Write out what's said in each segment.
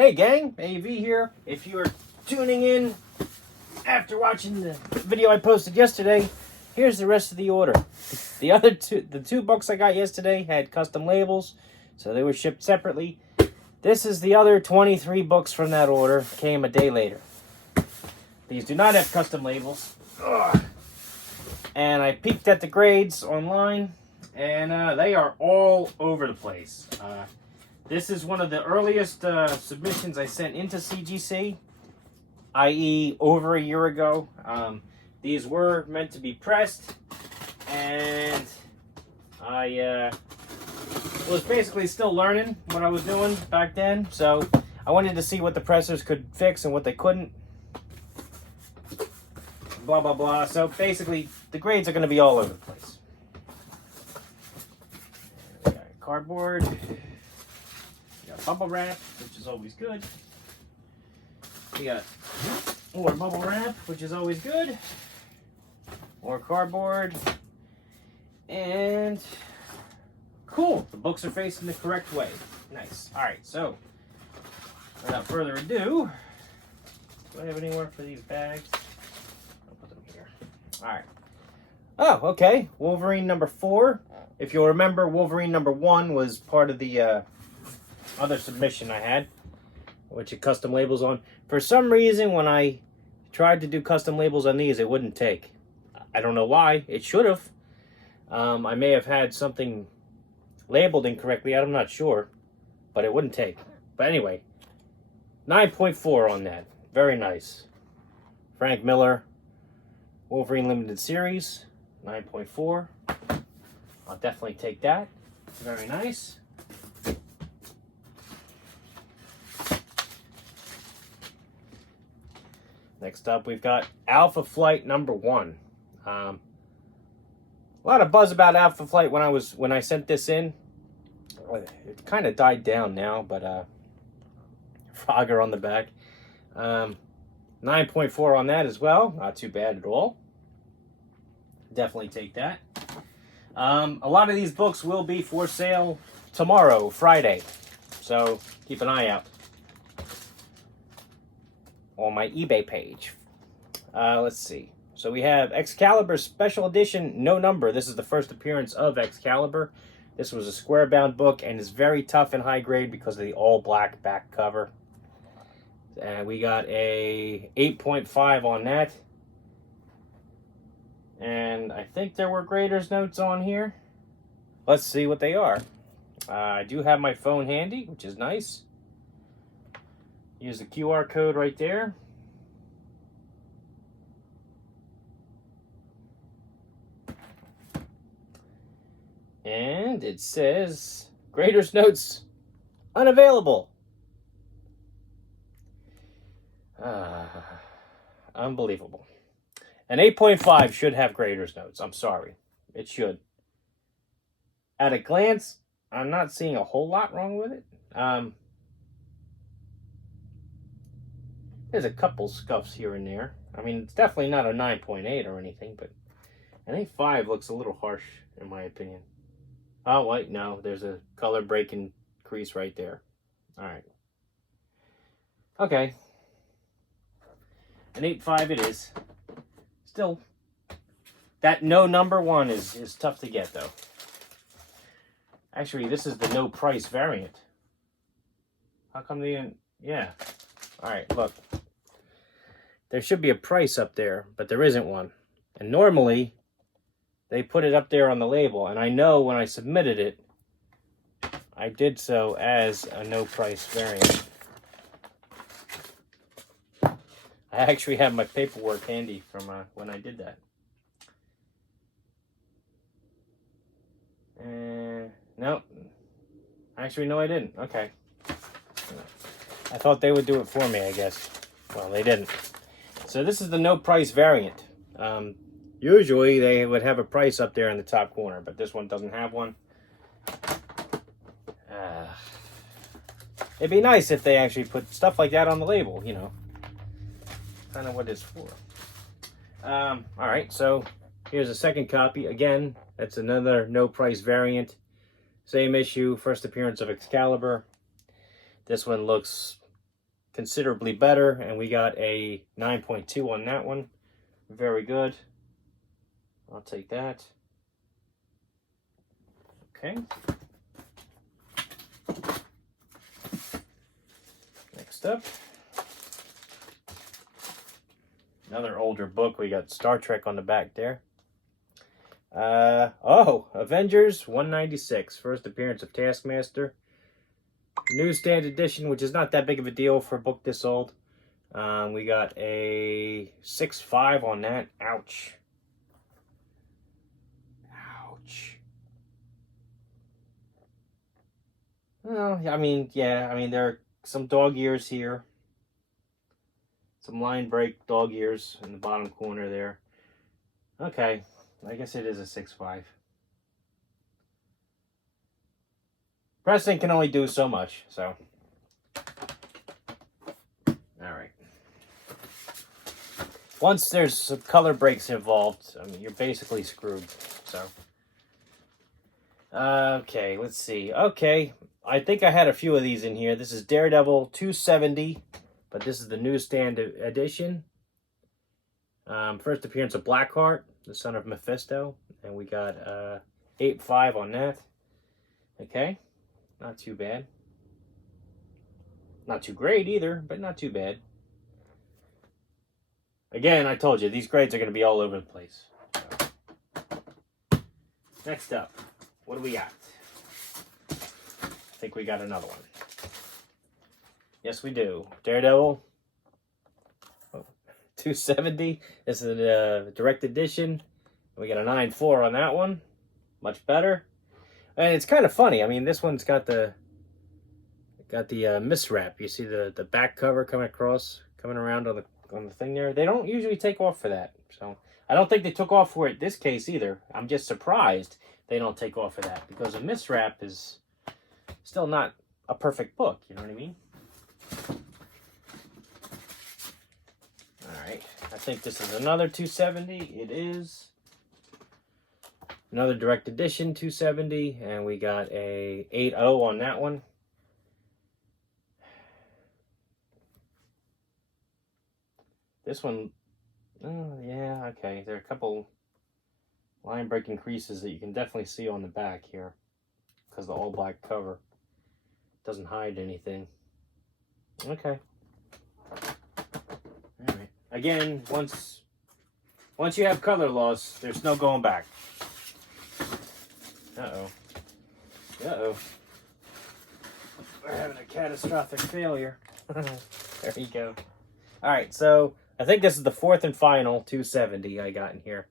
Hey gang, AV here. If you are tuning in after watching the video I posted yesterday, here's the rest of the order. The two books I got yesterday had custom labels, so they were shipped separately. This is the other 23 books from that order, came a day later. These do not have custom labels. Ugh. And I peeked at the grades online, and they are all over the place. This is one of the earliest submissions I sent into CGC, i.e. over a year ago. These were meant to be pressed, and I was basically still learning what I was doing back then, so I wanted to see what the pressers could fix and what they couldn't. Blah, blah, blah. So basically, the grades are going to be all over the place. We got cardboard. We got bubble wrap, which is always good. We got more bubble wrap, which is always good. More cardboard. And cool. The books are facing the correct way. Nice. All right, so without further ado, do I have anywhere for these bags? I'll put them here. All right. Oh, okay. Wolverine number 4. If you'll remember, Wolverine number 1 was part of the other submission I had, which had custom labels on. For some reason, when I tried to do custom labels on these, it wouldn't take. I don't know why. It should have. I may have had something labeled incorrectly. I'm not sure, but it wouldn't take. But anyway, 9.4 on that. Very nice. Frank Miller, Wolverine Limited Series, 9.4. I'll definitely take that. Very nice. Next up, we've got Alpha Flight number 1. A lot of buzz about Alpha Flight when I sent this in. It kind of died down now, but Frogger on the back. 9.4 on that as well. Not too bad at all. Definitely take that. A lot of these books will be for sale tomorrow, Friday. So keep an eye out on my eBay page. Let's see. So we have Excalibur Special Edition, no number. This is the first appearance of Excalibur. This was a square-bound book and is very tough and high grade because of the all-black back cover. And we got a 8.5 on that. And I think there were grader's notes on here. Let's see what they are. I do have my phone handy, which is nice. Use the QR code right there. And it says, grader's notes unavailable. Unbelievable. An 8.5 should have grader's notes. I'm sorry. It should. At a glance, I'm not seeing a whole lot wrong with it. There's a couple scuffs here and there. I mean, it's definitely not a 9.8 or anything, but an 8.5 looks a little harsh, in my opinion. Oh, wait, no. There's a color breaking crease right there. All right. Okay. An 8.5 it is. Still, that no number 1 is tough to get, though. Actually, this is the no price variant. How come they didn't? Yeah. All right, look. There should be a price up there, but there isn't one. And normally, they put it up there on the label. And I know when I submitted it, I did so as a no price variant. I actually have my paperwork handy from when I did that. No. Actually, no, I didn't. Okay. I thought they would do it for me, I guess. Well, they didn't. So this is the no price variant. Usually they would have a price up there in the top corner, but this one doesn't have one. It'd be nice if they actually put stuff like that on the label, you know. Kind of what it's for. All right, so here's a second copy. Again, that's another no price variant. Same issue, first appearance of Excalibur. This one looks considerably better, and we got a 9.2 on that one. Very good. I'll take that. Okay. Next up, another older book. We got Star Trek on the back there. Avengers 196, first appearance of Taskmaster. Newsstand edition, which is not that big of a deal for a book this old. We got a 6.5 on that. Ouch. Ouch. Well, I mean, yeah, I mean, there are some dog ears here. Some line break dog ears in the bottom corner there. Okay, I guess it is a 6.5. Pressing can only do so much, so. Alright. Once there's some color breaks involved, I mean, you're basically screwed, so. Okay, let's see. Okay, I think I had a few of these in here. This is Daredevil 270, but this is the newsstand edition. First appearance of Blackheart, the son of Mephisto, and we got 8.5 on that. Okay, not too bad. Not too great either, but not too bad. Again, I told you, these grades are going to be all over the place. Next up, what do we got? I think we got another one. Yes, we do. Daredevil 270. This is a direct edition. We got a 9.4 on that one. Much better. And it's kind of funny. I mean, this one's got the miswrap. You see the back cover coming around on the thing there. They don't usually take off for that. So I don't think they took off for it this case either. I'm just surprised they don't take off for that, because a miswrap is still not a perfect book. You know what I mean? All right. I think this is another 270. It is. Another direct edition 270, and we got a 8.0 on that one. This one, oh yeah, okay. There are a couple line breaking creases that you can definitely see on the back here, because the all black cover doesn't hide anything. Okay. All right. Again, once you have color loss, there's no going back. Uh-oh. Uh-oh. We're having a catastrophic failure. There you go. All right, so I think this is the fourth and final 270 I got in here.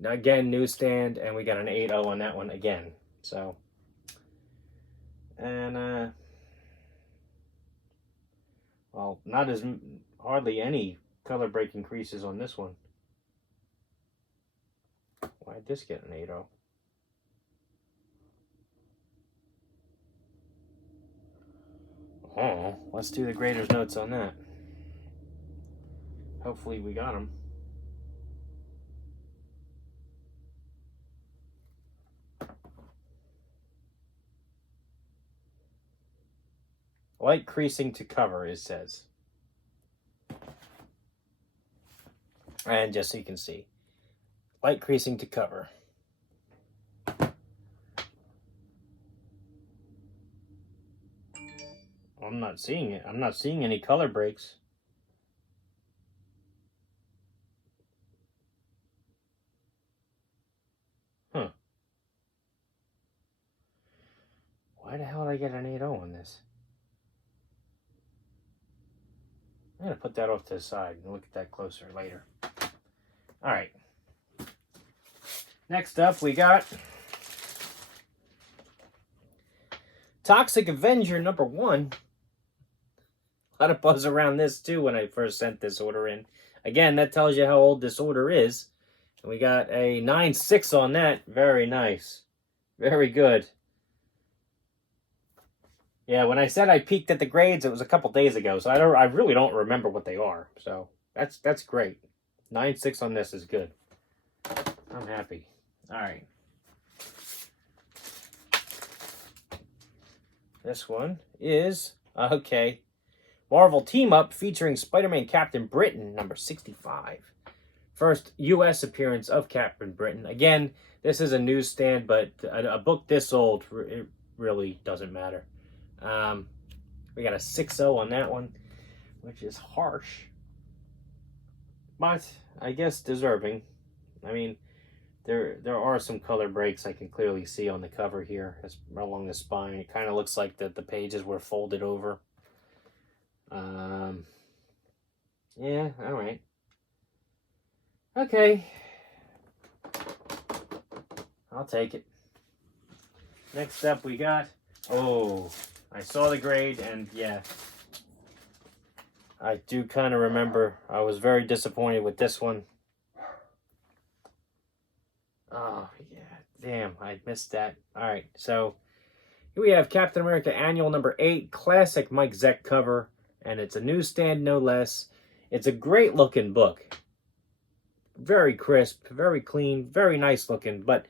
Now, again, newsstand, and we got an 8.0 on that one again. So, and, well, not as, hardly any color breaking creases on this one. Why'd this get an 8.0? Oh, let's do the grader's notes on that. Hopefully we got them. Light creasing to cover, it says. And just so you can see. Light creasing to cover. I'm not seeing it. I'm not seeing any color breaks. Huh. Why the hell did I get an 8.0 on this? I'm going to put that off to the side and look at that closer later. Alright. Next up, we got Toxic Avenger #1. A lot of buzz around this too when I first sent this order in. Again, that tells you how old this order is. And we got a 9.6 on that. Very nice. Very good. Yeah, when I said I peeked at the grades, it was a couple days ago, so I really don't remember what they are. So that's great. 9.6 on this is good. I'm happy. All right. This one is okay. Marvel Team Up featuring Spider-Man Captain Britain, number 65. First U.S. appearance of Captain Britain. Again, this is a newsstand, but a book this old, it really doesn't matter. We got a 6.0 on that one, which is harsh, but I guess deserving. I mean, there are some color breaks I can clearly see on the cover here along the spine. It kind of looks like the pages were folded over. Yeah, all right. Okay. I'll take it. Next up we got, oh, I saw the grade, and yeah, I do kind of remember I was very disappointed with this one. Oh, yeah, damn, I missed that. All right, so here we have Captain America Annual number 8, classic Mike Zeck cover, and it's a newsstand, no less. It's a great looking book. Very crisp, very clean, very nice looking, but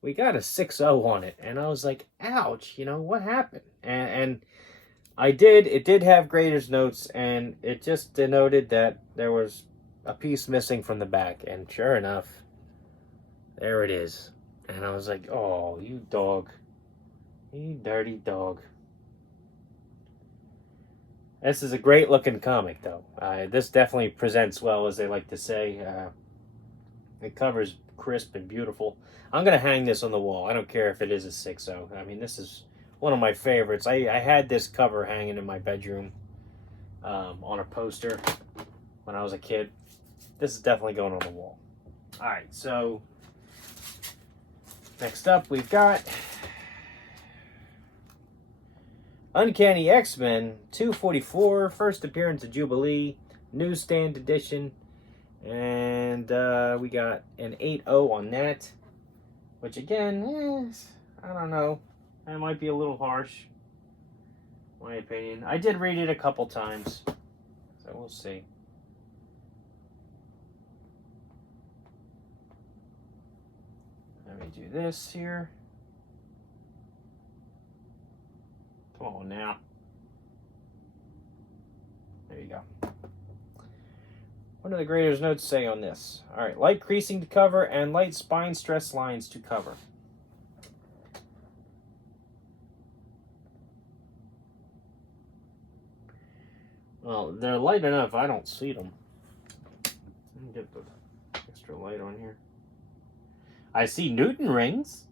we got a 6.0 on it, and I was like, ouch, you know, what happened? And it did have grader's notes, and it just denoted that there was a piece missing from the back, and sure enough, there it is. And I was like, oh, you dog. You dirty dog. This is a great looking comic, though. This definitely presents well, as they like to say. The cover's crisp and beautiful. I'm going to hang this on the wall. I don't care if it is a 6.0. I mean, this is one of my favorites. I had this cover hanging in my bedroom on a poster when I was a kid. This is definitely going on the wall. All right, so next up we've got Uncanny X-Men 244, first appearance of Jubilee, newsstand edition. And we got an 8.0 on that, which again, I don't know. That might be a little harsh, in my opinion. I did read it a couple times, so we'll see. Let me do this here. Come on now. There you go. What do the grader's notes say on this? All right, light creasing to cover and light spine stress lines to cover. Well, they're light enough, I don't see them. Let me get the extra light on here. I see Newton rings,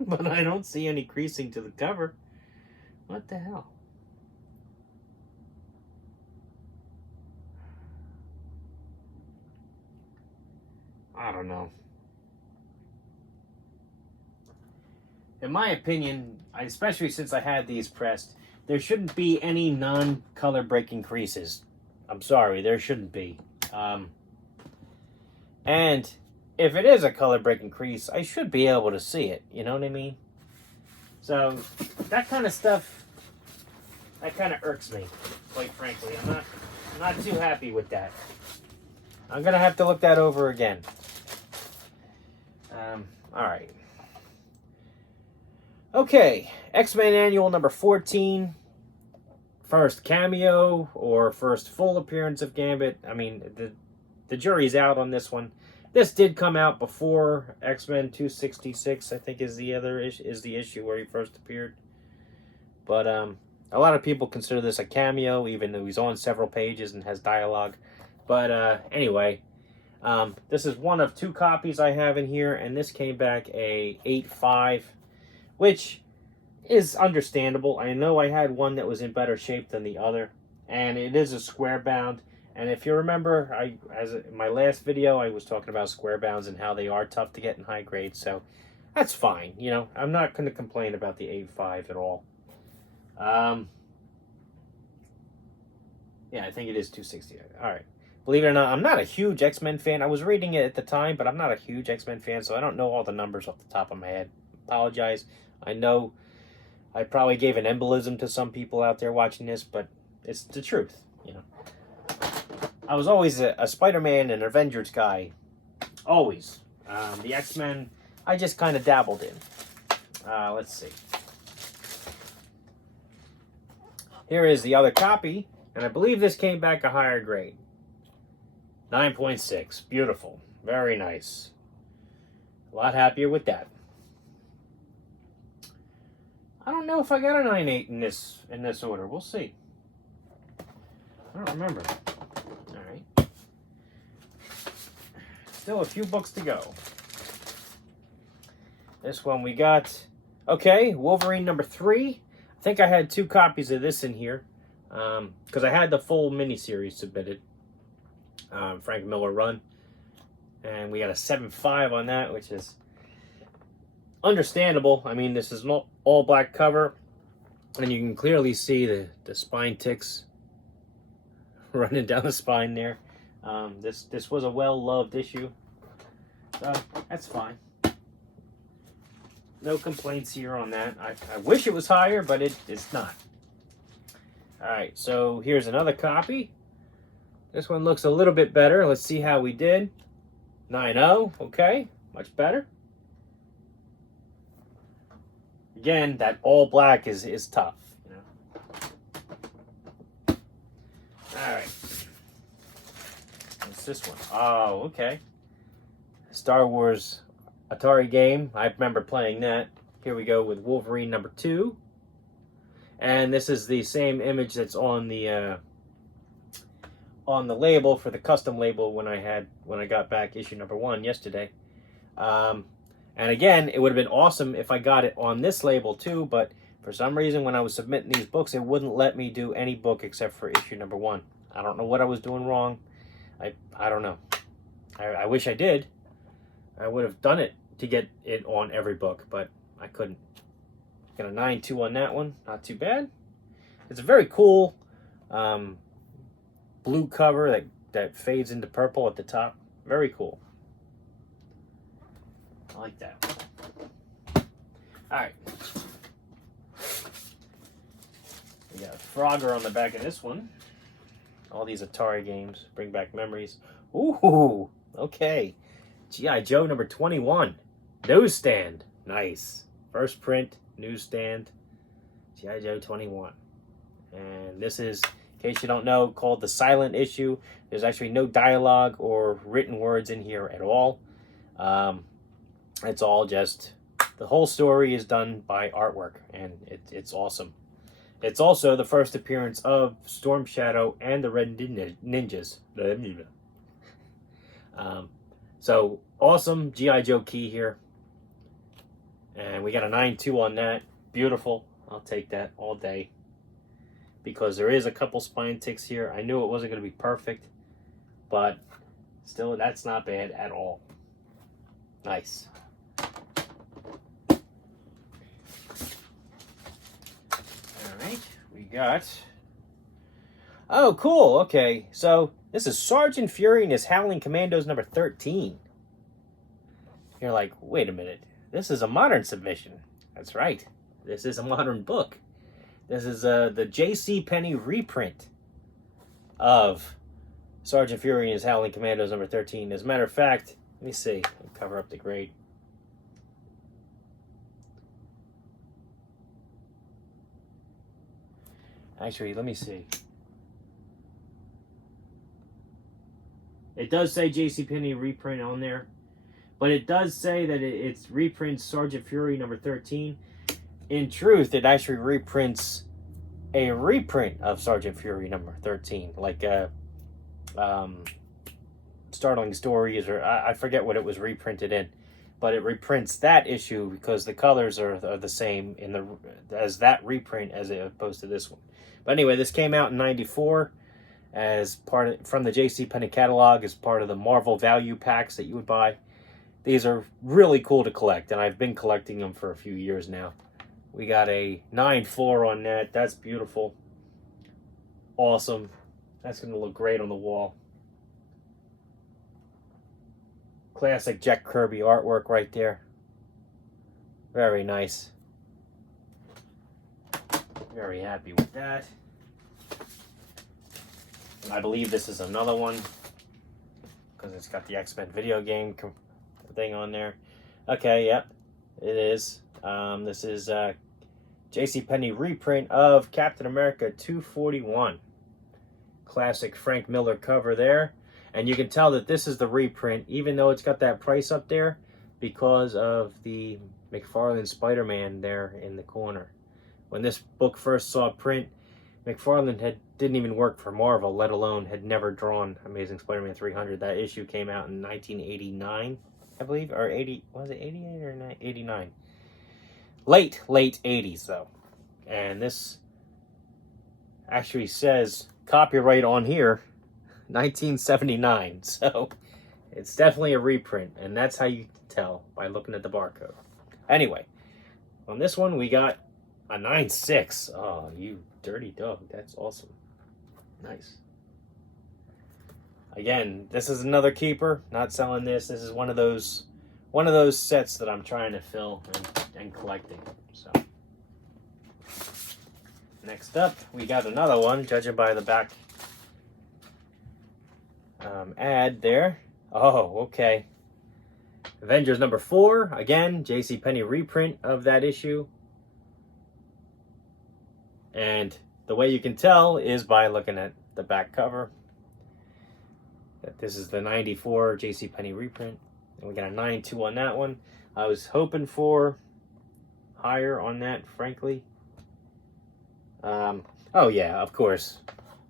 but I don't see any creasing to the cover. What the hell? I don't know. In my opinion, especially since I had these pressed, there shouldn't be any non-color breaking creases. I'm sorry, there shouldn't be. And if it is a color breaking crease, I should be able to see it. You know what I mean? So that kind of stuff, that kind of irks me, quite frankly. I'm not too happy with that. I'm gonna have to look that over again. All right. Okay, X-Men Annual number 14. First cameo or first full appearance of Gambit. I mean, the jury's out on this one. This did come out before X-Men 266, I think is the issue where he first appeared. But a lot of people consider this a cameo, even though he's on several pages and has dialogue. But anyway, this is one of 2 copies I have in here, and this came back a 8.5, which is understandable. I know I had one that was in better shape than the other, and it is a square bound. And if you remember, in my last video, I was talking about square bounds and how they are tough to get in high grade, so that's fine. You know, I'm not going to complain about the 8.5 at all. Yeah, I think it is 260. All right. Believe it or not, I'm not a huge X-Men fan. I was reading it at the time, but I'm not a huge X-Men fan, so I don't know all the numbers off the top of my head. Apologize. I know I probably gave an embolism to some people out there watching this, but it's the truth, you know. I was always a Spider-Man and Avengers guy. Always. The X-Men, I just kind of dabbled in. Let's see. Here is the other copy. And I believe this came back a higher grade. 9.6. Beautiful. Very nice. A lot happier with that. I don't know if I got a 9.8 in this order. We'll see. I don't remember. All right. Still a few books to go. This one we got, okay, Wolverine number 3. I think I had 2 copies of this in here because I had the full miniseries submitted. Frank Miller run. And we got a 7.5 on that, which is understandable. I mean, this is an all black cover, and you can clearly see the spine ticks running down the spine there. This was a well-loved issue, so that's fine. No complaints here on that. I wish it was higher, but it's not. All right, so here's another copy. This one looks a little bit better. Let's see how we did. 9.0, okay, much better. Again, that all black is tough. You know? All right. What's this one? Oh, okay. Star Wars Atari game. I remember playing that. Here we go with Wolverine number 2. And this is the same image that's on the label for the custom label when I got back issue number 1 yesterday. And again, it would have been awesome if I got it on this label too, but for some reason when I was submitting these books, it wouldn't let me do any book except for issue number 1. I don't know what I was doing wrong. I don't know. I wish I did. I would have done it to get it on every book, but I couldn't. Got a 9.2 on that one. Not too bad. It's a very cool blue cover that fades into purple at the top. Very cool. I like that. All right. We got Frogger on the back of this one. All these Atari games bring back memories. Ooh, okay. G.I. Joe number 21. Newsstand. Nice. First print, newsstand. G.I. Joe 21. And this is, in case you don't know, called the silent issue. There's actually no dialogue or written words in here at all. It's all just, the whole story is done by artwork, and it's awesome. It's also the first appearance of Storm Shadow and the Red Ninjas. So, awesome G.I. Joe key here. And we got a 9.2 on that. Beautiful. I'll take that all day. Because there is a couple spine ticks here. I knew it wasn't going to be perfect. But still, that's not bad at all. Nice. Alright, we got... Oh, cool. Okay, so this is Sergeant Fury and his Howling Commandos number 13. You're like, wait a minute. This is a modern submission. That's right. This is a modern book. This is the J.C. Penney reprint of Sergeant Fury and his Howling Commandos number 13. As a matter of fact, let me see. I'll cover up the grade. Actually, let me see. It does say JCPenney reprint on there, but it does say that it's reprints Sergeant Fury number 13. In truth, it actually reprints a reprint of Sergeant Fury number 13, like Startling Stories, or I forget what it was reprinted in, but it reprints that issue because the colors are the same as that reprint as opposed to this one. But anyway, this came out in '94 as from the J.C. Penney catalog as part of the Marvel value packs that you would buy. These are really cool to collect, and I've been collecting them for a few years now. We got a 9.4 on that. That's beautiful. Awesome. That's going to look great on the wall. Classic Jack Kirby artwork right there. Very nice. Very happy with that. I believe this is another one because it's got the X-Men video game thing on there. Okay, yep, it is. This is JCPenney reprint of Captain America 241. classic Frank Miller cover there. And you can tell that this is the reprint, even though it's got that price up there, because of the McFarlane Spider-Man there in the corner. When this book first saw print, McFarlane didn't even work for Marvel, let alone had never drawn Amazing Spider-Man 300. That issue came out in 1989, I believe, or 80, was it 88 or 89? Late 80s, though. And this actually says copyright on here, 1979. So it's definitely a reprint, and that's how you can tell by looking at the barcode. Anyway, on this one we got a 9.6. Oh, you dirty dog. That's awesome. Nice. Again, this is another keeper. Not selling this. This is one of those sets that I'm trying to fill and collecting. So next up, we got another one, judging by the back ad there. Oh, okay. Avengers number 4. Again, JCPenney reprint of that issue. And the way you can tell is by looking at the back cover that this is the 94 JCPenney reprint. And we got a 9.2 on that one. I was hoping for higher on that, frankly. Oh yeah, of course.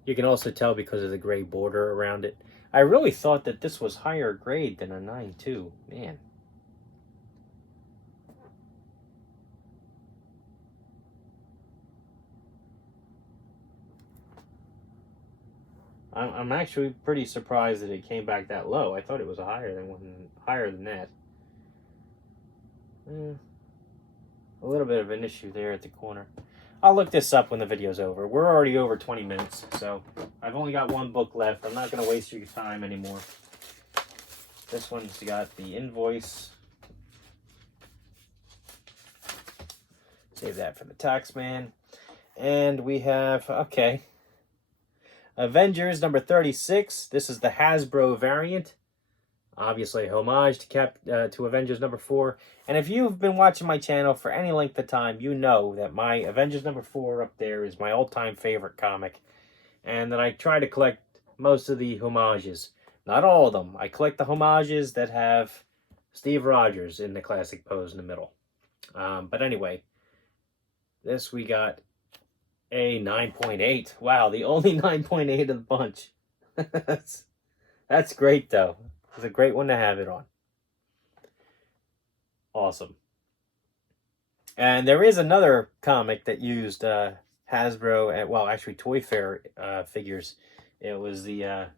You can also tell because of the gray border around it. I really thought that this was higher grade than a 9.2. Man. I'm actually pretty surprised that it came back that low. I thought it was higher than that. A little bit of an issue there at the corner. I'll look this up when the video's over. We're already over 20 minutes, so I've only got one book left. I'm not going to waste your time anymore. This one's got the invoice. Save that for the tax man. And we have, okay, Avengers number 36. This is the Hasbro variant. Obviously, a homage to Avengers number 4. And if you've been watching my channel for any length of time, you know that my Avengers number 4 up there is my all-time favorite comic. And that I try to collect most of the homages. Not all of them. I collect the homages that have Steve Rogers in the classic pose in the middle. But anyway, this we got a 9.8. Wow, the only 9.8 of the bunch. That's great, though. It's a great one to have it on. Awesome. And there is another comic that used Hasbro, well, actually Toy Fair figures. It was the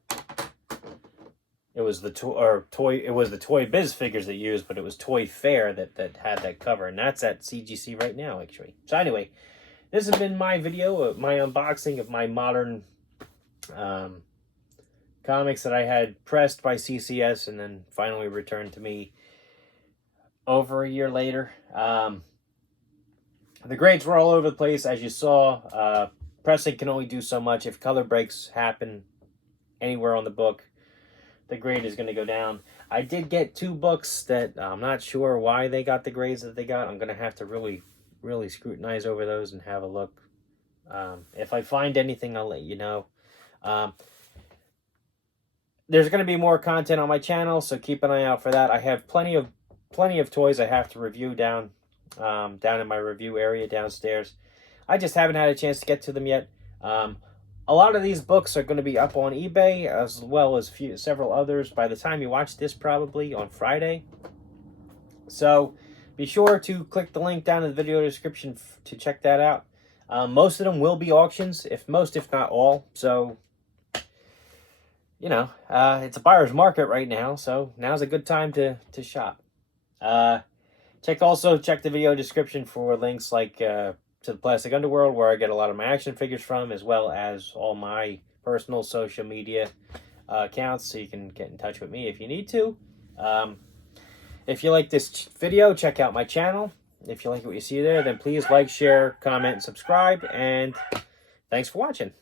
Toy Biz figures that used, but it was Toy Fair that had that cover, and that's at CGC right now, actually. So anyway, this has been my video, my unboxing of my modern comics that I had pressed by CCS and then finally returned to me over a year later. The grades were all over the place, as you saw. Pressing can only do so much. If color breaks happen anywhere on the book, the grade is going to go down. I did get 2 books that I'm not sure why they got the grades that they got. I'm going to have to really scrutinize over those and have a look. If I find anything, I'll let you know. There's going to be more content on my channel, so keep an eye out for that. I have plenty of toys I have to review down in my review area downstairs. I just haven't had a chance to get to them yet. A lot of these books are going to be up on eBay, as well as several others by the time you watch this, probably on Friday. So be sure to click the link down in the video description to check that out. Most of them will be auctions, if not all. So, you know, it's a buyer's market right now, so now's a good time to shop. Check the video description for links like to the Plastic Underworld, where I get a lot of my action figures from, as well as all my personal social media accounts, so you can get in touch with me if you need to. If you like this video, check out my channel. If you like what you see there, then please like, share, comment, and subscribe. And thanks for watching.